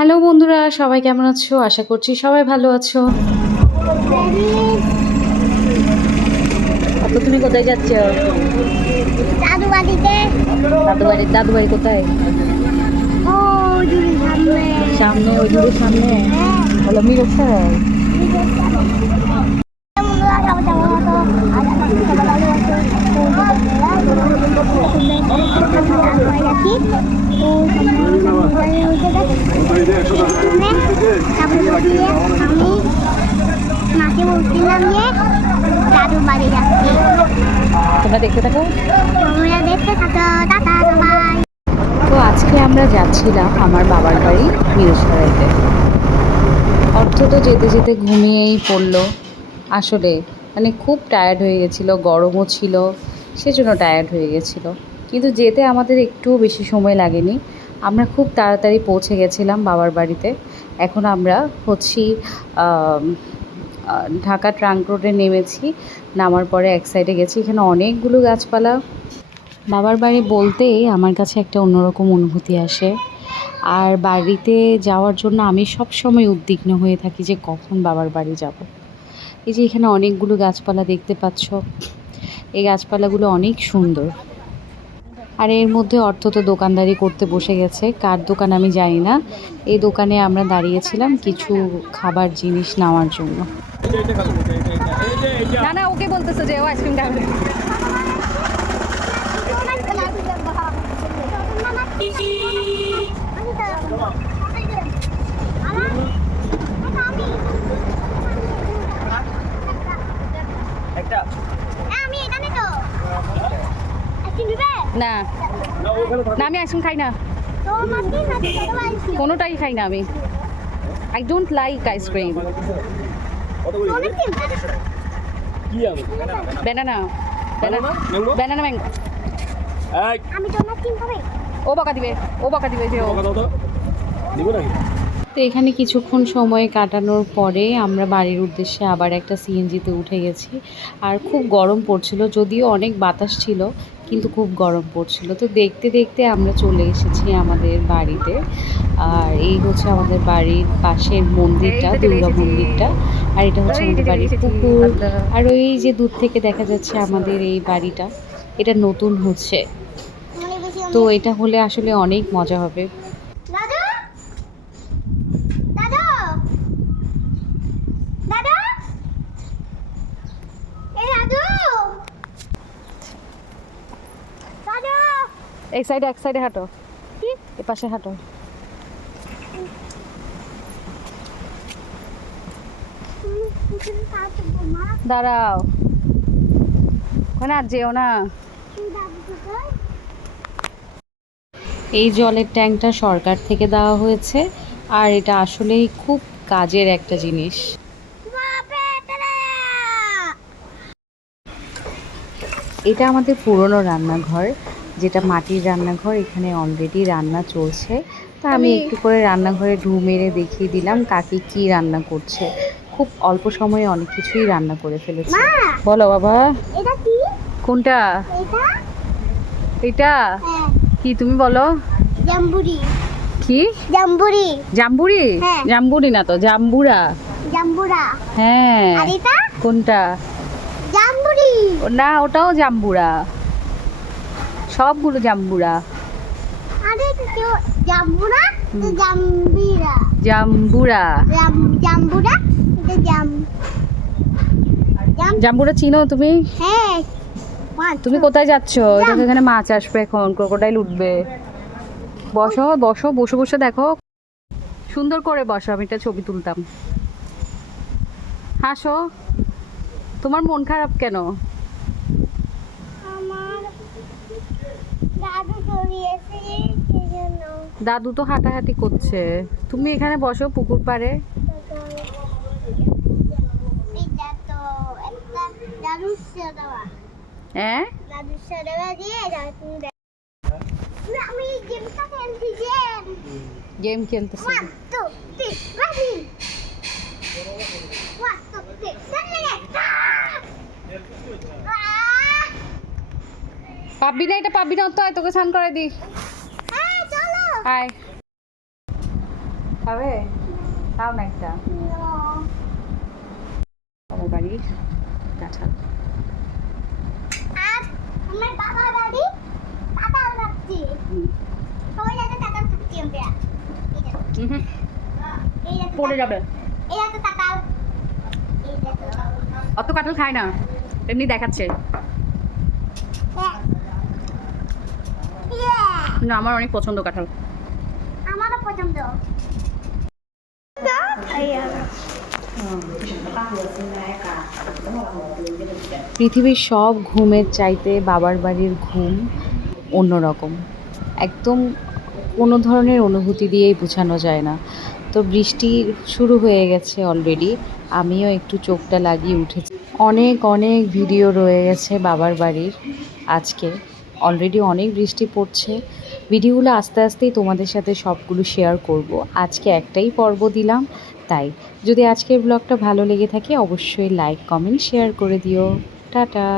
Hello বন্ধুরা, সবাই কেমন আছো? আশা করছি সবাই ভালো আছো। তো তুমি কোথায় যাচ্ছ? দাদু বাড়িতে। দাদু বাড়ি কোথায়? ও দূরে সামনে। সামনে, ওই দূরের সামনে। বলো মিরর স্যার। মাকে বলছিলাম যে দাদু বাড়ি যাচ্ছি। তোমরা দেখতে থাকো। তোমরা দেখতে থাকো। টাটা সবাই। তো আজকে আমরা যাচ্ছিলাম আমার বাবার বাড়ি মিরসরাইতে। অর্থ তো যেতে যেতে ঘুমিয়েই পড়লো। আসলে মানে খুব টায়ার্ড হয়ে গেছিলো, গরমও ছিল, সেজন্য টায়ার্ড হয়ে গেছিলো। কিন্তু যেতে আমাদের একটুও বেশি সময় লাগেনি। আমরা খুব তাড়াতাড়ি পৌঁছে গেছিলাম বাবার বাড়িতে। এখন আমরা হচ্ছি ঢাকা ট্রাঙ্ক রোডে নেমেছি। নামার পরে এক সাইডে গেছি, এখানে অনেকগুলো গাছপালা। বাবার বাড়ি বলতেই আমার কাছে একটা অন্যরকম অনুভূতি আসে। আর বাড়িতে যাওয়ার জন্য আমি সব সময় উদ্বিগ্ন হয়ে থাকি যে কখন বাবার বাড়ি যাব। এই যে এখানে অনেকগুলো গাছপালা দেখতে পাচ্ছ, এই গাছপালাগুলো অনেক সুন্দর। আর এর মধ্যে অর্থ তো দোকানদারি করতে বসে গেছে, কার দোকান আমি জানি না। এই দোকানে আমরা দাঁড়িয়েছিলাম কিছু খাবার জিনিস নেওয়ার জন্য। না না, ওকে বলতেছে যে ও আইসক্রিম খাবে। না না, আমি আইসক্রিম খাই না, কোনোটাই খাই না আমি। I don't like ice cream. Banana, banana mango. ও বকা দিবে, ও বকা দিবে যে ও। তো এখানে কিছুক্ষণ সময় কাটানোর পরে আমরা বাড়ির উদ্দেশ্যে আবার একটা সিএনজিতে উঠে গেছি। আর খুব গরম পড়ছিল, যদিও অনেক বাতাস ছিল কিন্তু খুব গরম পড়ছিল। তো দেখতে দেখতে আমরা চলে এসেছি আমাদের বাড়িতে। আর এই হচ্ছে আমাদের বাড়ির পাশের মন্দিরটা, দুর্গা মন্দিরটা। আর এটা হচ্ছে আমাদের বাড়ির পুকুর। আর ওই যে দূর থেকে দেখা যাচ্ছে আমাদের এই বাড়িটা, এটা নতুন হচ্ছে। তো এটা হলে আসলে অনেক মজা হবে। এই সাইডে, এক সাইডে হাঁটো, এ পাশে হাঁটো। দাঁড়াও, ওখানে আর যেও না। এই জলের ট্যাঙ্কটা সরকার থেকে দেওয়া হয়েছে। আর এটা আসলেই খুব কাজের একটা জিনিস। এটা আমাদের পুরনো রান্নাঘর, যেটা মাটির রান্নাঘর। এখানে অলরেডি রান্না চলছে। তা আমি একটু করে রান্নাঘরে ঢু মেরে দেখিয়ে দিলাম কাকি কি রান্না করছে। খুব অল্প সময়ে অনেক কিছুই রান্না করে ফেলেছে। বলো বাবা, কোনটা এটা? কি তুমি বলো? জাম্বুরি। কি জাম্বুরি? জাম্বুরি? জাম্বুরি না তো, জাম্বুরা। জাম্বুরা। হ্যাঁ। আর এটা কোনটা? জাম্বুরি। না, ওটাও জাম্বুরা, সবগুলো জাম্বুরা। আরে তো জাম্বুরা, তো জাম্বিরা। জাম্বুরা, জাম্বুরা, এটা জাম্বুরা চিনো তুমি? হ্যাঁ। তুমি কোথায় যাচ্ছ? দেখো এখানে মাছ আসবে, এখন ক্রোকোডাইল উঠবে। বসো বসো, বসে বসে দেখো, সুন্দর করে বসো, আমি একটা ছবি তুলতাম। হাসো। তোমার মন খারাপ কেন? আমার দাদু চড়িয়েছে সেজন্য। দাদু তো হাঁটাহাঁটি করছে, তুমি এখানে বসো পুকুর পাড়ে। এটা তো একটা দাদু দেওয়া। হ্যাঁ, দাদু দেওয়া দিয়ে দাদু। আমি গেমটা খেলছি। গেম খেলতেছে। 1 2 3 ready 1 2 3 পাবি না, এটা পাবি না তো, তোকে স্নান করে দি। চলো। আয় খাবে? খাও না একটা। বাবার বাড়ির কাঁঠাল। আর আমার বাবা দাদি কাঁঠাল খাচ্ছি। সবাই যাতে কাঁঠাল খাচ্ছি আমরা। এই যে পড়ে যাবে। এই যে কাঁঠাল। এই যে অত কাঁঠাল খায় না, এমনি দেখাচ্ছে। না, আমার অনেক পছন্দ কাঁঠাল। আমারও পছন্দ। পৃথিবীর সব ঘুমের চাইতে বাবার বাড়ির ঘুম অন্যরকম, একদম কোনো ধরনের অনুভূতি দিয়েই বোঝানো যায় না। তো বৃষ্টি শুরু হয়ে গেছে অলরেডি, আমিও একটু চোখটা লাগিয়ে উঠেছি। অনেক অনেক ভিডিও রয়ে গেছে বাবার বাড়ির আজকে, অলরেডি অনেক বৃষ্টি পড়ছে। ভিডিওগুলো আস্তে আস্তেই তোমাদের সাথে সবগুলো শেয়ার করব, আজকে একটাই পর্ব দিলাম তাই। যদি আজকের ব্লগটা ভালো লেগে থাকে অবশ্যই লাইক কমেন্ট শেয়ার করে দিও। টাটা।